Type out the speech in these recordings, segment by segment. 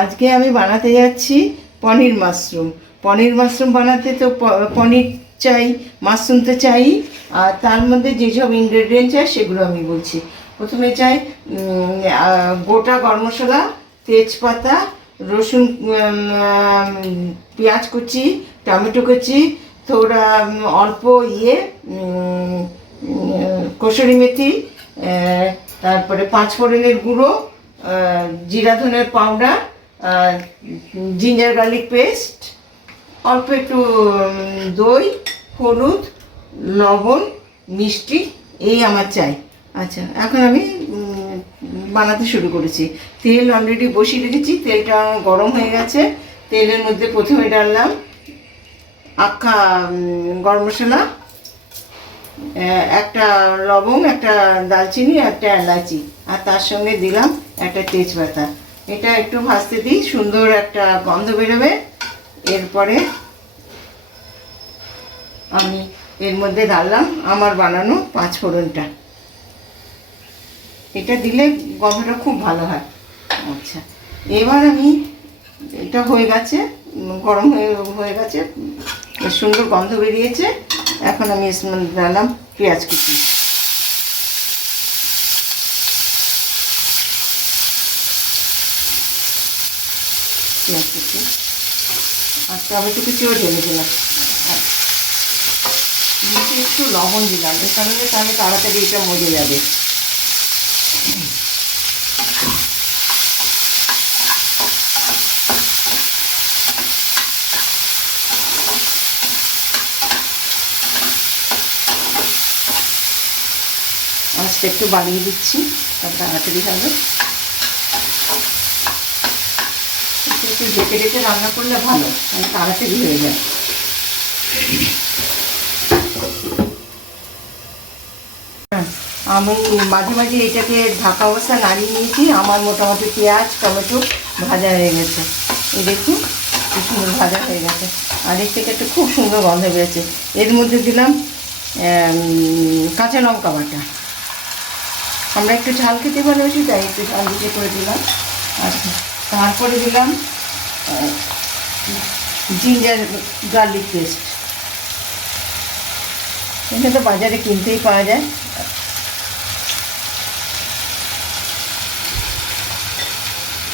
আজকে আমি বানাতে যাচ্ছি পনির মাশরুম। পনির মাশরুম বানাতে তো পনির চাই, মাশরুম তো চাই, আর তার মধ্যে যেসব ইনগ্রেডিয়েন্ট চাই সেগুলো আমি বলছি। প্রথমে চাই গোটা গরম মশলা, তেজপাতা, রসুন, পেঁয়াজ কুচি, টমেটো কুচি, থোড়া অল্প কসুরি মেথি, তারপরে পাঁচফোড়নের গুঁড়ো, জিরা ধনের পাউডার, জিঞ্জার গার্লিক পেস্ট, অল্প একটু দই, হলুদ, লবণ, মিষ্টি, এই আমার চাই। আচ্ছা, এখন আমি বানাতে শুরু করেছি। তেল অলরেডি বসিয়ে রেখেছি, তেলটা গরম হয়ে গেছে। তেলের মধ্যে প্রথমে ডাললাম আখা গরম মশলা, একটা লবঙ্গ, একটা দালচিনি, একটা এলাচি, আর তার সঙ্গে দিলাম একটা তেজপাতা। এটা একটু ভাজতে দিই, সুন্দর একটা গন্ধ বেরোবে। এরপরে আমি এর মধ্যে ডাললাম আমার বানানো পাঁচফোড়নটা। এটা দিলে গন্ধটা খুব ভালো হয়। আচ্ছা, এবার আমি এটা হয়ে গেছে, গরম হয়ে গেছে, সুন্দর গন্ধ বেরিয়েছে। এখন আমি এর মধ্যে ডাললাম পেঁয়াজ কুচি, পেঁয়াজ কুচি আর টমেটো কুচিও ঢেলে দিলাম। আর নিচে একটু লবণ দিলাম, এর কারণে তাহলে তাড়াতাড়ি এটা মজে যাবে। আঁচটা একটু বাড়িয়ে দিচ্ছি, তার তাড়াতাড়ি হবে। একটু ঢেকে ঢেকে রান্না করলে ভালো, তাহলে তাড়াতাড়ি হয়ে যায়। আমি মাঝে মাঝে এটাকে ঢাকা অবস্থা নাড়িয়ে নিয়েছি। আমার মোটামুটি পেঁয়াজ টমেটো ভাজা হয়ে গেছে, এই দেখুন কি সুন্দর ভাজা হয়ে গেছে। আর এর থেকে একটা খুব সুন্দর গন্ধ বেরোচ্ছে। এর মধ্যে দিলাম কাঁচা লঙ্কা বাটা। আমরা একটু ঝাল খেতে ভালোবাসি, তাই একটু ঝাল দিতে করে দিলাম। আচ্ছা, তারপরে দিলাম জিঞ্জার গার্লিক পেস্ট। এটা তো বাজারে কিনতেই পাওয়া যায়।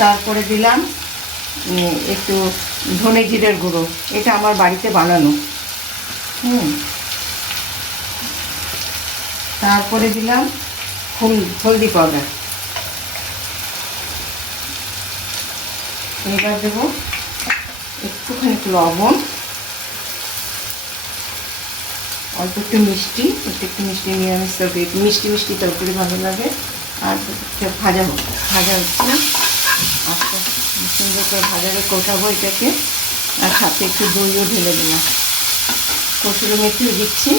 তারপরে দিলাম একটু ধনে জিরের গুঁড়ো, এটা আমার বাড়িতে বানানো। তারপরে দিলাম হলদি পাউডার। এবার দেবো একটুখানি লবণ, অল্প একটু মিষ্টি, একটু মিষ্টি, নিরামিষ তরকারি মিষ্টি মিষ্টি তরকারি ভালো লাগে। আর ভাজা হচ্ছে, আস্তে সুন্দর করে ভাজারে কষাবো এটাকে। আর সাথে একটু দইও ঢেলে দিলাম, কসুরি মেথিও দিচ্ছি,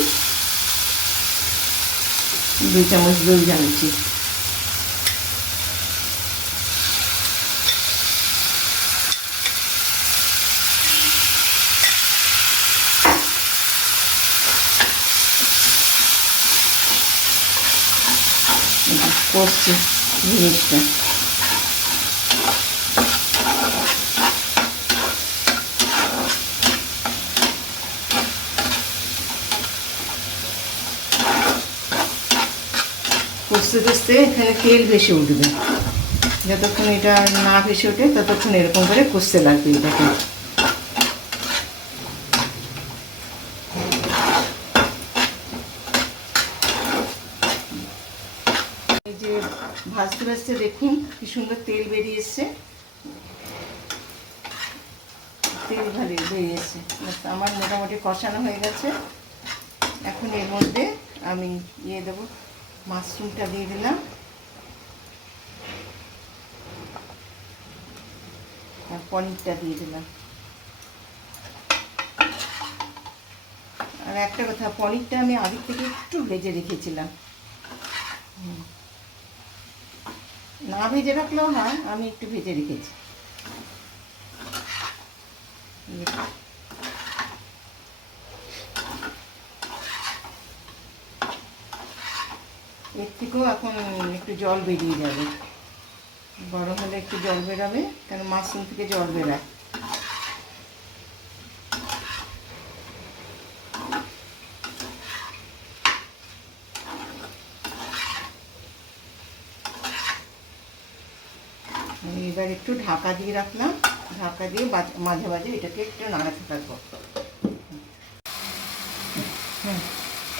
2 চামচ দই জ্বালছি। কষছি জিনিসটা। কষতে কষতে এখানে তেল ভেসে উঠবে। যতক্ষণ এটা না ভেসে ওঠে ততক্ষণ এরকম করে কষতে লাগবে এটাকে। এই যে ভাজতে ভাজতে দেখুন কি সুন্দর তেল বেরিয়ে এসছে, তেল বেরিয়ে এসছে। আমার মোটামুটি কষানো হয়ে গেছে। এখন এর মধ্যে আমি দেবো, মাশরুমটা দিয়ে দিলাম, আর পনিরটা দিয়ে দিলাম। আর একটা কথা, পনিরটা আমি আগে থেকে একটু ভেজে রেখেছিলাম। না ভেজে রাখলেও হয়, আমি একটু ভেজে রেখেছি। এর থেকেও এখন একটু জল বেরিয়ে যাবে। গরম হলে একটু জল বেরাবে, কারণ মাশরুম থেকে জল বেরায়। এবার একটু ঢাকা দিয়ে রাখলাম, ঢাকা দিয়ে মাঝে মাঝে এটাকে একটু নাড়াতে থাকবো। হ্যাঁ,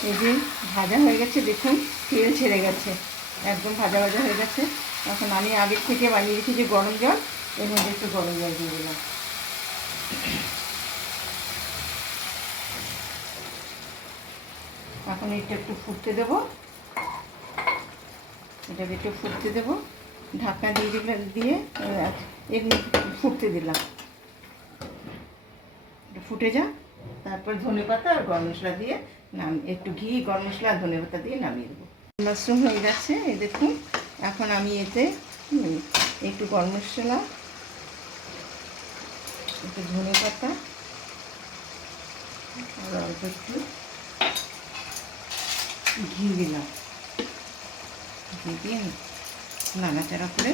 এই যে ভাজা হয়ে গেছে, দেখুন তেল ছেড়ে গেছে, একদম ভাজা ভাজা হয়ে গেছে। এখন আমি আগের থেকে বানিয়ে রেখেছি গরম জল, এর মধ্যে একটু গরম জল দিয়ে দিলাম। এখন এটা একটু ফুটতে দেবো, এটাকে একটু ফুটতে দেবো, ঢাকনা দিয়ে দিলাম, দিয়ে এর ফুটতে দিলাম, ফুটে যা। তারপর ধনেপাতা আর গরম মশলা দিয়ে একটু ঘি, গরম মশলা আর ধনেপাতা দিয়ে নামিয়ে দেবো। মাশরুম হয়ে গেছে, এই দেখুন। এখন আমি এতে একটু গরম মশলা, একটু ধনেপাতা আর অল্প একটু ঘি দিলাম, ঘি দিয়ে নাড়াচাড়া করে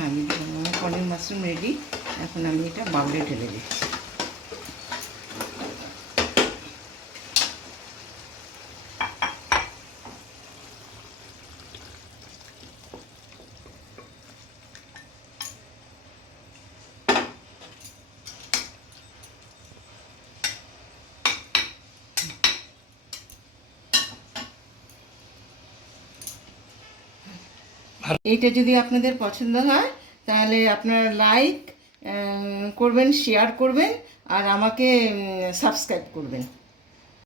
নামিয়ে দিলাম। আমার পনির মাশরুম রেডি। এখন আমি এটা বাউলে ঢেলে দিচ্ছি। এইটা যদি আপনাদের পছন্দ হয় তাহলে আপনারা লাইক করবেন, শেয়ার করবেন আর আমাকে সাবস্ক্রাইব করবেন।